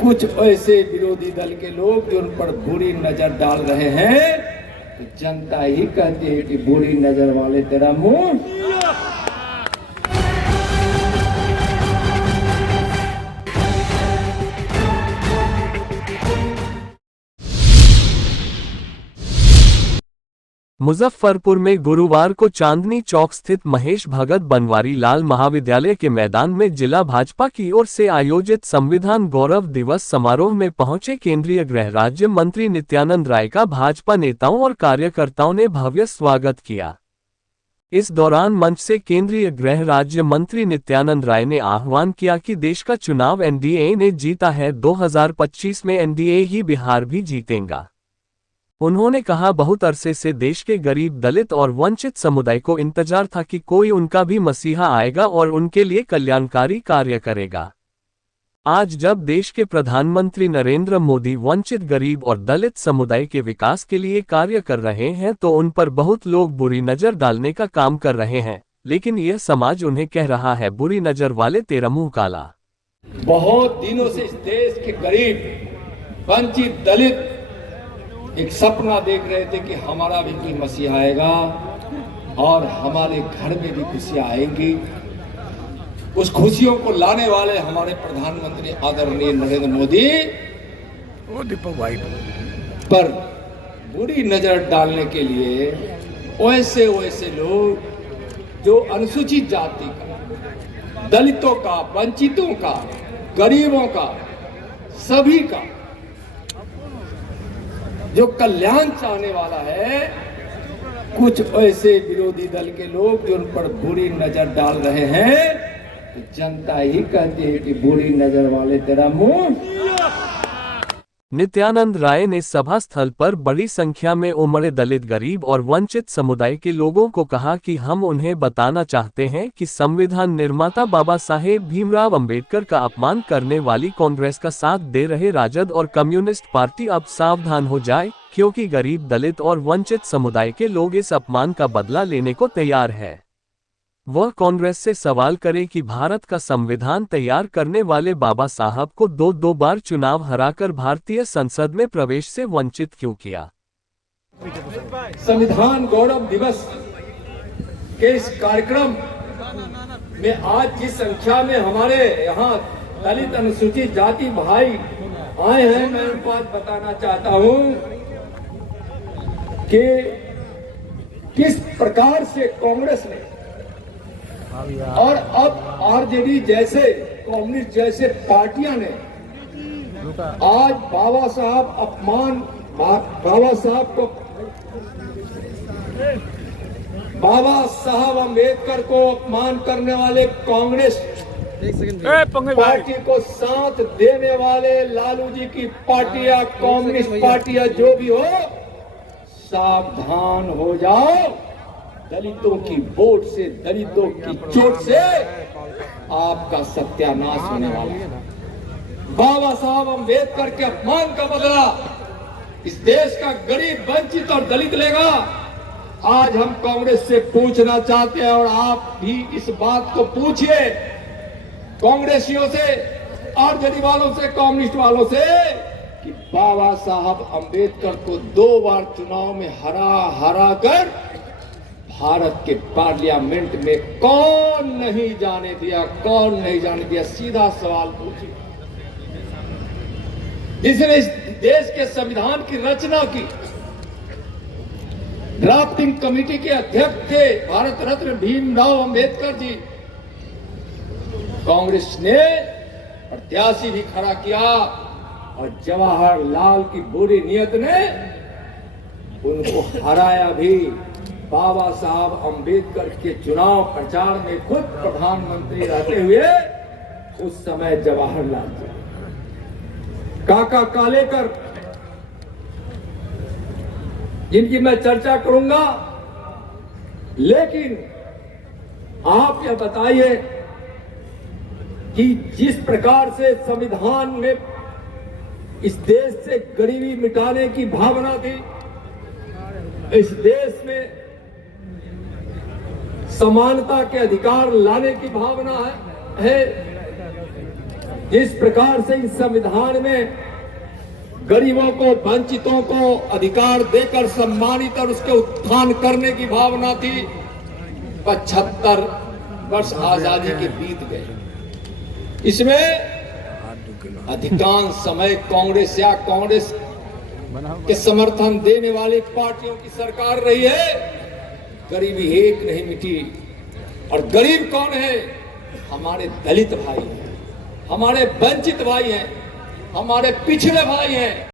कुछ ऐसे विरोधी दल के लोग जो उन पर बुरी नजर डाल रहे हैं, तो जनता ही कहती है कि बुरी नजर वाले तेरा मुंह। मुजफ्फरपुर में गुरुवार को चांदनी चौक स्थित महेश भगत बनवारी लाल महाविद्यालय के मैदान में जिला भाजपा की ओर से आयोजित संविधान गौरव दिवस समारोह में पहुंचे केंद्रीय गृह राज्य मंत्री नित्यानंद राय का भाजपा नेताओं और कार्यकर्ताओं ने भव्य स्वागत किया। इस दौरान मंच से केंद्रीय गृह राज्य मंत्री नित्यानंद राय ने आह्वान किया कि देश का चुनाव एनडीए ने जीता है, 2025 में एनडीए ही बिहार भी जीतेगा। उन्होंने कहा, बहुत अरसे से देश के गरीब, दलित और वंचित समुदाय को इंतजार था कि कोई उनका भी मसीहा आएगा और उनके लिए कल्याणकारी कार्य करेगा। आज जब देश के प्रधानमंत्री नरेंद्र मोदी वंचित, गरीब और दलित समुदाय के विकास के लिए कार्य कर रहे हैं, तो उन पर बहुत लोग बुरी नजर डालने का काम कर रहे हैं, लेकिन यह समाज उन्हें कह रहा है, बुरी नजर वाले तेरा मुंह काला। बहुत दिनों से इस देश के गरीब, वंचित, दलित एक सपना देख रहे थे कि हमारा भी कोई मसीहा आएगा और हमारे घर में भी खुशियां आएंगी। उस खुशियों को लाने वाले हमारे प्रधानमंत्री आदरणीय नरेंद्र मोदी पर बुरी नजर डालने के लिए वैसे लोग जो अनुसूचित जाति का, दलितों का, वंचितों का, गरीबों का, सभी का जो कल्याण चाहने वाला है, कुछ ऐसे विरोधी दल के लोग जो उन पर बुरी नजर डाल रहे हैं, तो जनता ही कहती है कि बुरी नजर वाले तेरा मुंह। नित्यानंद राय ने सभा स्थल पर बड़ी संख्या में उमड़े दलित, गरीब और वंचित समुदाय के लोगों को कहा कि हम उन्हें बताना चाहते हैं कि संविधान निर्माता बाबा साहेब भीमराव अंबेडकर का अपमान करने वाली कांग्रेस का साथ दे रहे राजद और कम्युनिस्ट पार्टी अब सावधान हो जाए, क्योंकि गरीब, दलित और वंचित समुदाय के लोग इस अपमान का बदला लेने को तैयार है। वह कांग्रेस से सवाल करे कि भारत का संविधान तैयार करने वाले बाबा साहब को दो बार चुनाव हराकर भारतीय संसद में प्रवेश से वंचित क्यों किया। संविधान गौरव दिवस के इस कार्यक्रम में आज जिस संख्या में हमारे यहाँ दलित, अनुसूचित जाति भाई आए हैं, मैं उनको आज बताना चाहता हूँ कि किस प्रकार से कांग्रेस ने और अब आरजेडी जैसे, कम्युनिस्ट जैसे पार्टियां ने आज बाबा साहब अम्बेडकर को अपमान करने वाले कांग्रेस पार्टी को साथ देने वाले लालू जी की पार्टियां, कम्युनिस्ट पार्टियां जो भी हो, सावधान हो जाओ। दलितों की वोट से, दलितों की चोट से आपका सत्यानाश होने वाला है। बाबा साहब अम्बेडकर के अपमान का बदला इस देश का गरीब, वंचित और दलित लेगा। आज हम कांग्रेस से पूछना चाहते हैं और आप भी इस बात को पूछिए कांग्रेसियों से, आरजेडी वालों से, कम्युनिस्ट वालों से, कि बाबा साहब अम्बेडकर को 2 बार चुनाव में हरा कर भारत के पार्लियामेंट में कौन नहीं जाने दिया, सीधा सवाल पूछिए। जिसने इस देश के संविधान की रचना की, ड्राफ्टिंग कमेटी के अध्यक्ष थे भारत रत्न भीमराव अंबेडकर जी। कांग्रेस ने प्रत्याशी भी खड़ा किया और जवाहरलाल की बुरी नियत ने उनको हराया भी। बाबा साहब अम्बेडकर के चुनाव प्रचार में खुद प्रधानमंत्री रहते हुए उस समय जवाहरलाल जी, काका कालेकर, जिनकी मैं चर्चा करूंगा, लेकिन आप यह बताइए कि जिस प्रकार से संविधान में इस देश से गरीबी मिटाने की भावना थी, इस देश में समानता के अधिकार लाने की भावना है, जिस प्रकार से इस संविधान में गरीबों को, वंचितों को अधिकार देकर सम्मानित और उसके उत्थान करने की भावना थी, 75 वर्ष आजादी के बीत गए। इसमें अधिकांश समय कांग्रेस या कांग्रेस के समर्थन देने वाली पार्टियों की सरकार रही है। गरीबी एक नहीं मिटी। और गरीब कौन है? हमारे दलित भाई हैं, हमारे वंचित भाई हैं, हमारे पिछड़े भाई हैं।